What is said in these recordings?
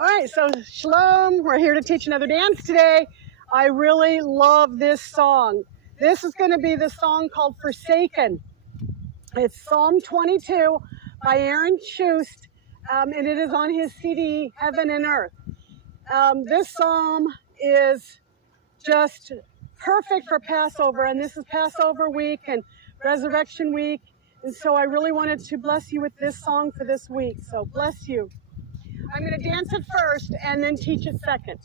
All right, so shalom. We're here to teach another dance today. I really love this song. This is going to be the song called Forsaken. It's Psalm 22 by Shust, and it is on his CD, Heaven and Earth. This psalm is just perfect for Passover, and this is Passover week and Resurrection week, and so I really wanted to bless you with this song for this week, so bless you. I'm going to dance it first and then teach it second.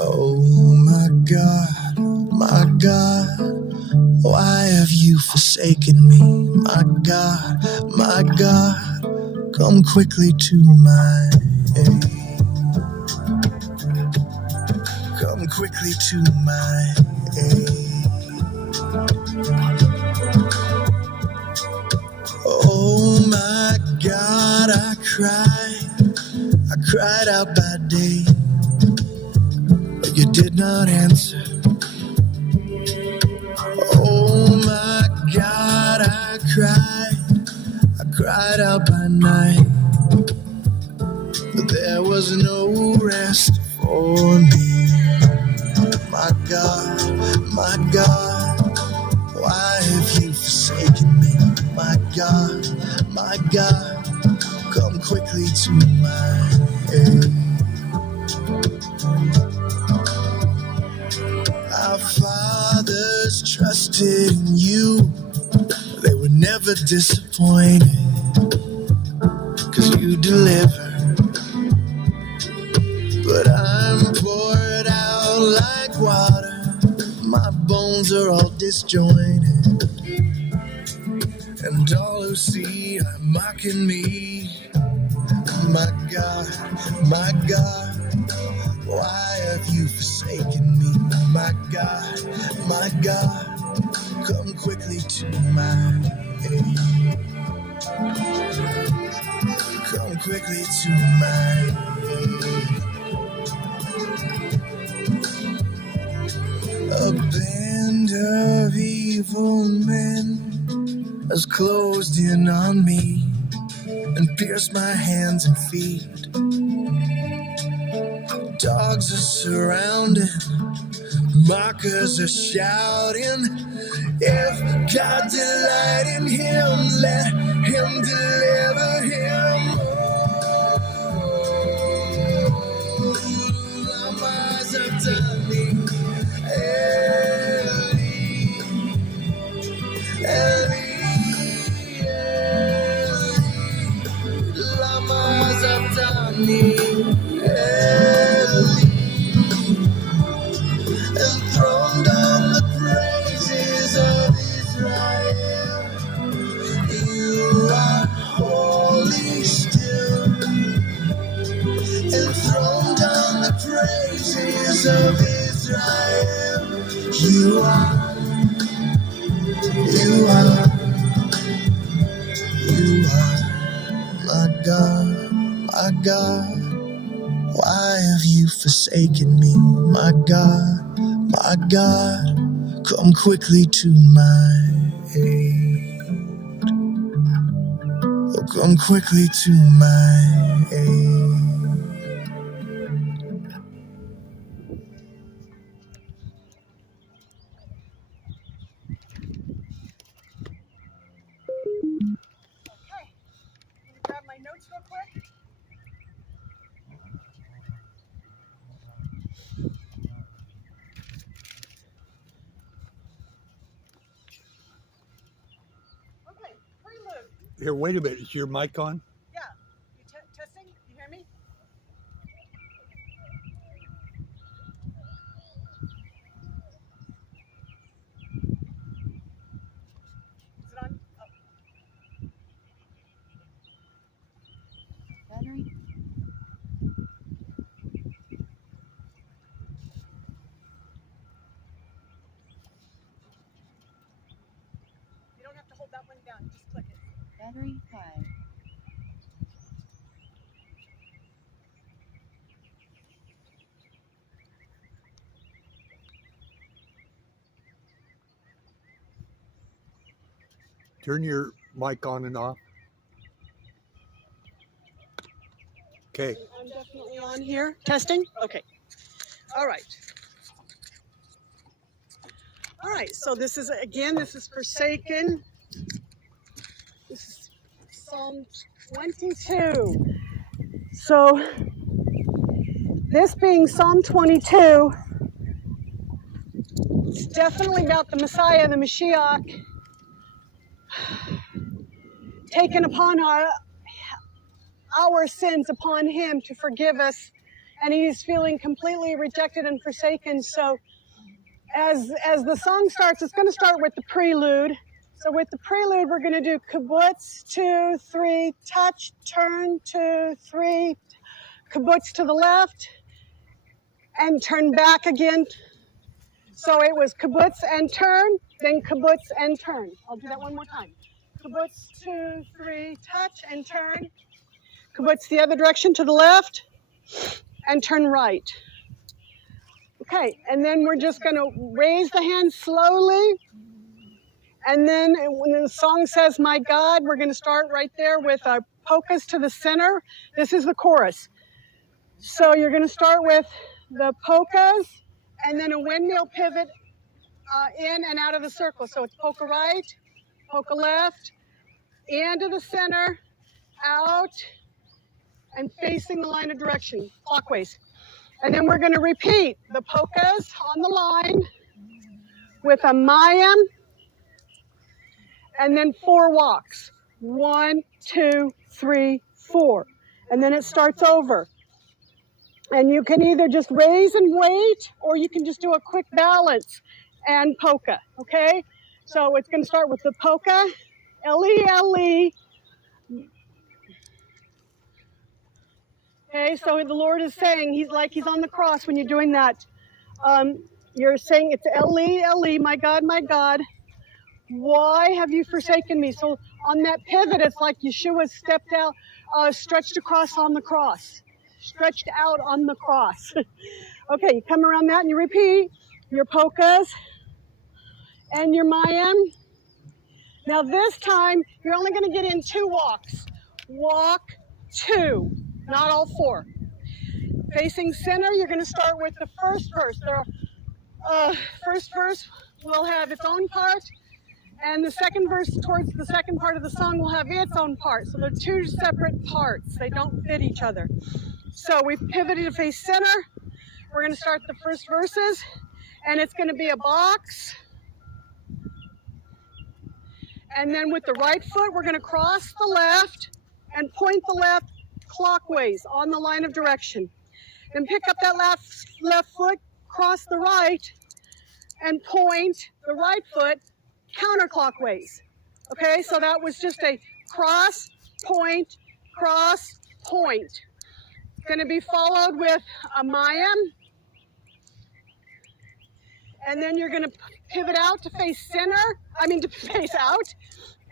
Oh my God, why have you forsaken me? My God, come quickly to my aid. Come quickly to my aid. Oh my God, I cried out by day, but you did not answer. Oh my God, I cried out by night, but there was no rest for me. My God, why have you forsaken me? My God, come quickly to my aid. Our fathers trusted in you, they were never disappointed, 'cause you delivered. But I'm poured out like water, my bones are all disjointed, and all who see are mocking me. My God, why have you forsaken me? My God, come quickly to my aid. Come quickly to my aid. A band of evil men has closed in on me and pierced my hands and feet. Dogs are surrounded, mockers are shouting. If God delight in him, let him deliver him. Oh, Lama's have done me. Eli, Eli, Eli, Lama's have done me. Eli, enthroned on the praises of Israel. You are holy still, enthroned on the praises of Israel. You are my God. Why have you forsaken me? My God, come quickly to my aid. Oh, come quickly to my aid. Okay, let me grab my notes real quick. Okay, prelude. Here, wait a minute. Is your mic on? Yeah, you testing? You hear me? Is it on? Oh. Battery. You don't have to hold that one down, just click it. Battery 5. Turn your mic on and off. Okay. I'm definitely on here. Testing? Okay. All right. All right, so this is, again, this is Forsaken. This is Psalm 22. So, this being Psalm 22, it's definitely about the Messiah, the Mashiach, taking upon our sins upon him to forgive us, and he's feeling completely rejected and forsaken. So as the song starts, it's going to start with the prelude. So with the prelude, we're going to do kibbutz, 2, 3, touch, turn, 2, 3, kibbutz to the left, and turn back again. So it was kibbutz and turn, then kibbutz and turn. I'll do that one more time. Kibbutz, 2, 3, touch and turn. Kibbutz the other direction to the left, and turn right. Okay, and then we're just going to raise the hand slowly. And then when the song says, my God, we're going to start right there with our polkas to the center. This is the chorus. So you're going to start with the polkas and then a windmill pivot in and out of the circle. So it's polka right, polka left, into the center, out, and facing the line of direction, clockwise. And then we're going to repeat the polkas on the line with a mayim, and then 4 walks. 1, 2, 3, 4. And then it starts over. And you can either just raise and wait, or you can just do a quick balance and polka, okay? So it's going to start with the polka, Eli, Eli. Okay, so the Lord is saying, he's on the cross when you're doing that. You're saying it's Eli, Eli, my God, why have you forsaken me? So on that pivot, it's like Yeshua stepped out, stretched across on the cross. Stretched out on the cross. Okay, you come around that and you repeat your polkas and your mayim. Now this time, you're only going to get in 2 walks. Walk 2. Not all 4. Facing center, you're going to start with the first verse. First verse will have its own part, and the second verse towards the second part of the song will have its own part. So they're 2 separate parts. They don't fit each other. So we've pivoted to face center. We're going to start the first verses, and it's going to be a box. And then with the right foot, we're going to cross the left and point the left clockwise on the line of direction. Then pick up that left foot, cross the right, and point the right foot counterclockwise. Okay, so that was just a cross, point, cross, point. It's going to be followed with a mayim. And then you're going to pivot out to face to face out.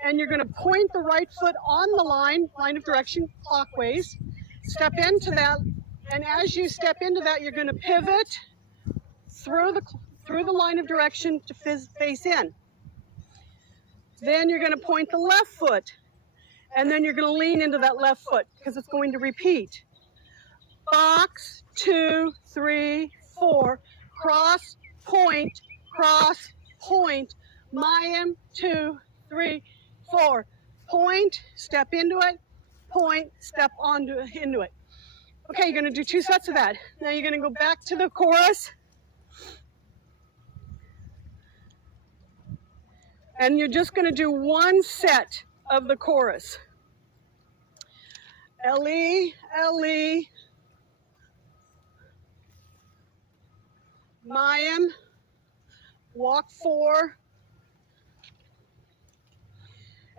And you're going to point the right foot on the line of direction, clockwise. Step into that, and as you step into that, you're going to pivot through the line of direction to face in. Then you're going to point the left foot, and then you're going to lean into that left foot because it's going to repeat. Box, 2, 3, 4, cross, point, mayim, 2, 3, 4, point, step into it, point, step into it. Okay, you're going to do 2 sets of that. Now you're going to go back to the chorus. And you're just going to do 1 set of the chorus. Eli, Eli, mayim, walk 4.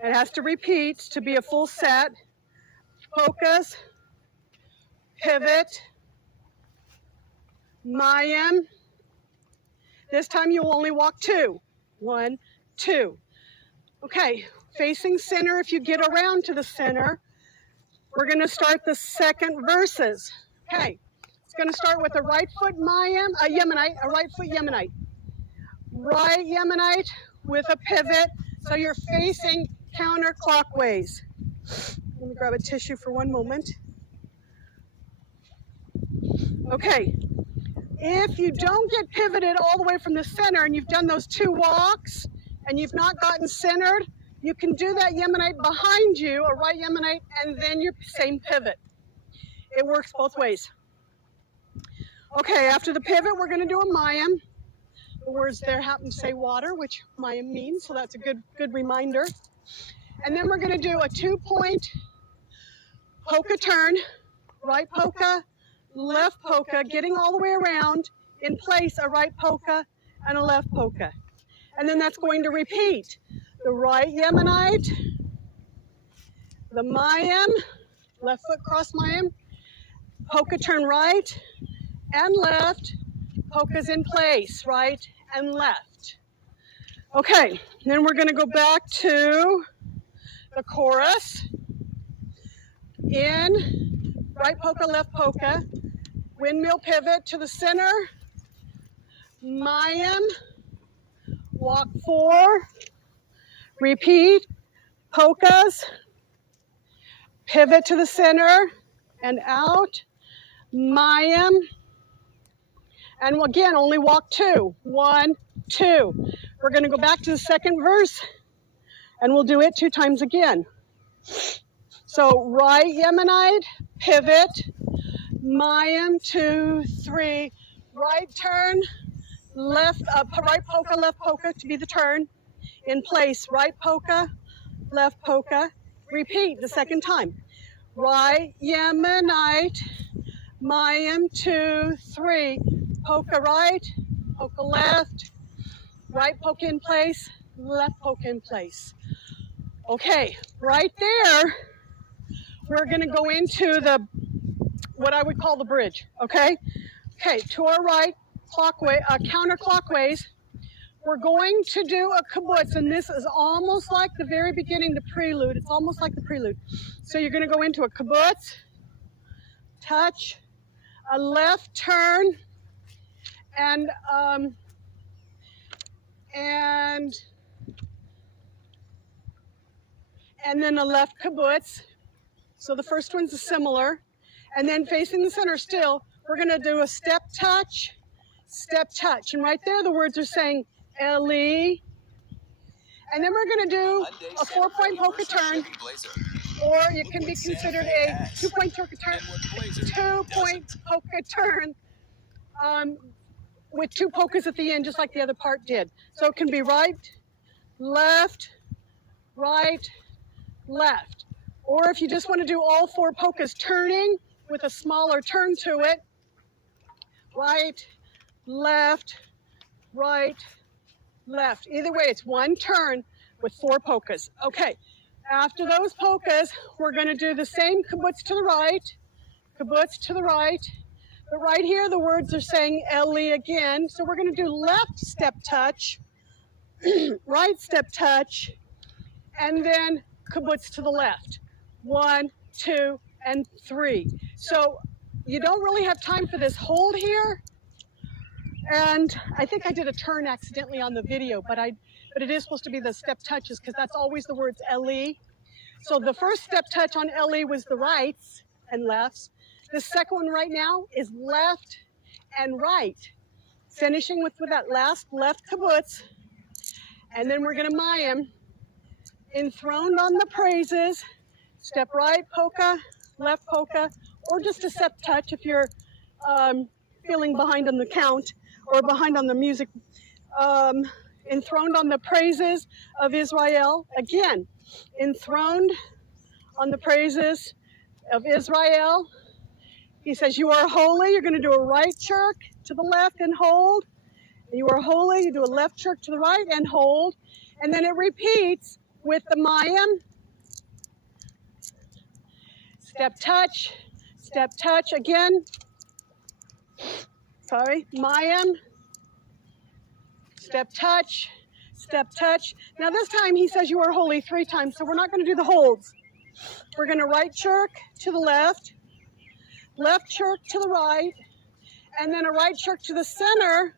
It has to repeat to be a full set. Polkas, pivot, mayim. This time you will only walk 2. 1, 2. Okay, facing center, if you get around to the center, we're going to start the second verses. Okay, it's going to start with a right foot mayim, a right foot Yemenite. Right Yemenite with a pivot, so you're facing counterclockwise. Let me grab a tissue for one moment. Okay, if you don't get pivoted all the way from the center and you've done those 2 walks and you've not gotten centered, you can do that Yemenite behind you, a right Yemenite, and then your same pivot. It works both ways. Okay, after the pivot, we're going to do a mayim. The words there happen to say water, which mayim means, so that's a good reminder. And then we're going to do a 2-point polka turn, right polka, left polka, getting all the way around, in place a right polka and a left polka. And then that's going to repeat. The right Yemenite, the mayim, left foot cross mayim, polka turn right and left, polkas in place, right and left. Okay, then we're going to go back to the chorus. In, right polka, left polka, windmill pivot to the center, mayim, walk 4, repeat, polkas, pivot to the center and out, mayim, and again, only walk 2, 1, 2. We're going to go back to the second verse and we'll do it 2 times again. So right Yemenite, pivot, mayim, 2, 3, right turn, left, right polka, left polka to be the turn, in place, right polka, left polka, repeat the second time. Right Yemenite, mayim, 2, 3, polka right, polka left, right polka in place, left polka in place. Okay, right there, we're going to go into what I would call the bridge, okay? Okay, to our right, counterclockwise, we're going to do a kibbutz, and this is almost like the very beginning, the prelude. It's almost like the prelude. So you're going to go into a kibbutz, touch, a left turn, and then a left kibbutz. So the first one's similar. And then facing the center still, we're going to do a step touch. And right there, the words are saying Eli. And then we're going to do a 4-point polka turn, or it can be considered a 2-point polka turn, 2-point polka turn with 2 polkas at the end, just like the other part did. So it can be right, left, left. Or if you just want to do all 4 polkas turning with a smaller turn to it, right, left, left. Either way, it's 1 turn with 4 polkas. Okay, after those polkas, we're going to do the same kibbutz to the right, but right here the words are saying Eli again, so we're going to do left step touch, right step touch, and then kibbutz to the left. 1, 2, and 3. So you don't really have time for this hold here. And I think I did a turn accidentally on the video, but it is supposed to be the step touches because that's always the words Eli. So the first step touch on Eli was the rights and lefts. The second one right now is left and right. Finishing with that last left kibbutz. And then we're going to mayim. Enthroned on the praises. Step right polka, left polka, or just a step touch if you're feeling behind on the count or behind on the music. Enthroned on the praises of Israel. Again, enthroned on the praises of Israel. He says, you are holy. You're going to do a right jerk to the left and hold. You are holy. You do a left jerk to the right and hold. And then it repeats with the mayim. Step touch again. Sorry, mayim. Step touch. Now this time he says you are holy 3 times, so we're not going to do the holds. We're going to right jerk to the left jerk to the right, and then a right jerk to the center,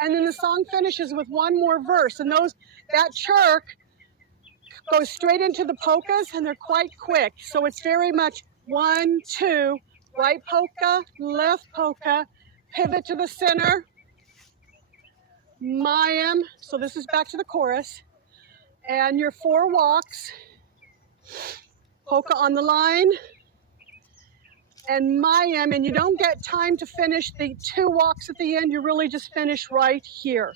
and then the song finishes with 1 more verse. And that jerk goes straight into the polkas, and they're quite quick. So it's very much 1, 2, right polka, left polka, pivot to the center, mayim. So this is back to the chorus. And your 4 walks, polka on the line, and mayim, and you don't get time to finish the 2 walks at the end. You really just finish right here.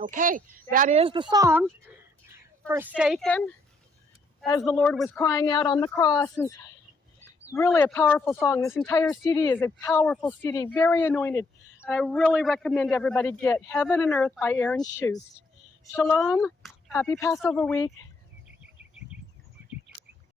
Okay, that is the song, Forsaken, as the Lord was crying out on the cross. And really a powerful song. This entire CD is a powerful CD, very anointed. And I really recommend everybody get Heaven and Earth by Aaron Shust. Shalom, happy Passover week.